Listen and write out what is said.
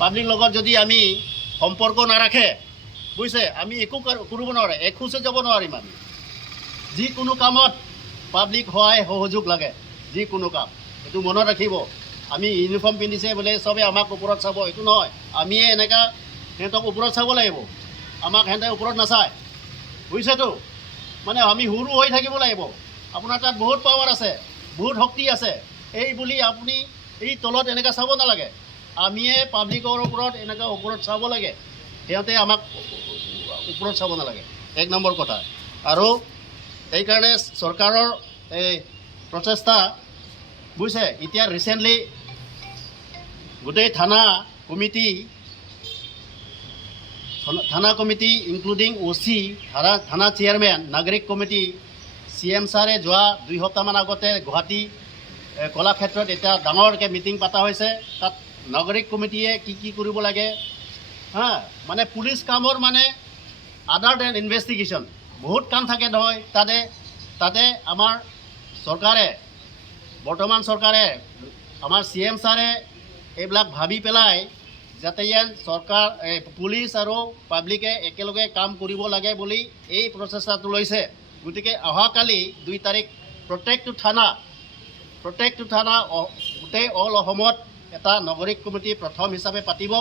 public লগত যদি আমি সম্পৰ্ক নাৰাখে বুজিছে আমি একো কৰিব নোৱাৰে এখোজে যাব নোৱাৰিম আমি যিকোনো কামত পাব্লিক সহায় সহযোগ লাগে যিকোনো কাম এইটো মনত ৰাখিব আমি ইউনিফৰ্ম পিন্ধিছে বোলে চবে আমাক ওপৰত চাব এইটো নহয় আমিয়ে এনেকুৱা সিহঁতক ওপৰত চাব লাগিব আমাক সিহঁতে ওপৰত নাচায় বুজিছেতো মানে আমি সৰু হৈ থাকিব লাগিব আপোনাৰ তাত বহুত পাৱাৰ আছে বহুত শক্তি আছে এই বুলি আপুনি এই তলত এনেকৈ চাব নালাগে আমিয়ে পাব্লিকৰ ওপৰত এনেকৈ ওপৰত চাব লাগে সিহঁতে আমাক ওপৰত চাব নালাগে এক নম্বৰ কথা আৰু এইকাৰণে চৰকাৰৰ এই প্ৰচেষ্টা বুজিছে এতিয়া ৰিচেণ্টলি গোটেই থানা কমিটি ইনক্লুডিং OC থানা চেয়াৰমেন নাগৰিক কমিটি CM ছাৰে যোৱা 2 সপ্তাহমান আগতে গুৱাহাটী কলাক্ষেত্ৰত এটা ডাঙৰকৈ মিটিং পতা হৈছে তাত নাগৰিক কমিটিয়ে কি কৰিব লাগে হা মানে পুলিচ কামৰ মানে আদাৰ দেন ইনভেষ্টিগেশ্যন বহুত কাম থাকে নহয় তাতে আমাৰ চৰকাৰে বৰ্তমান চৰকাৰে আমাৰ CM ছাৰে এইবিলাক ভাবি পেলাই যাতে চৰকাৰ পুলিচ আৰু পাব্লিকে একেলগে কাম কৰিব লাগে বুলি এই প্ৰচেষ্টাটো লৈছে গতিকে অহাকালি 2 তাৰিখ প্ৰত্যেকটো থানা গোটেই অল অসমত এটা নাগৰিক কমিটি প্ৰথম হিচাপে পাতিব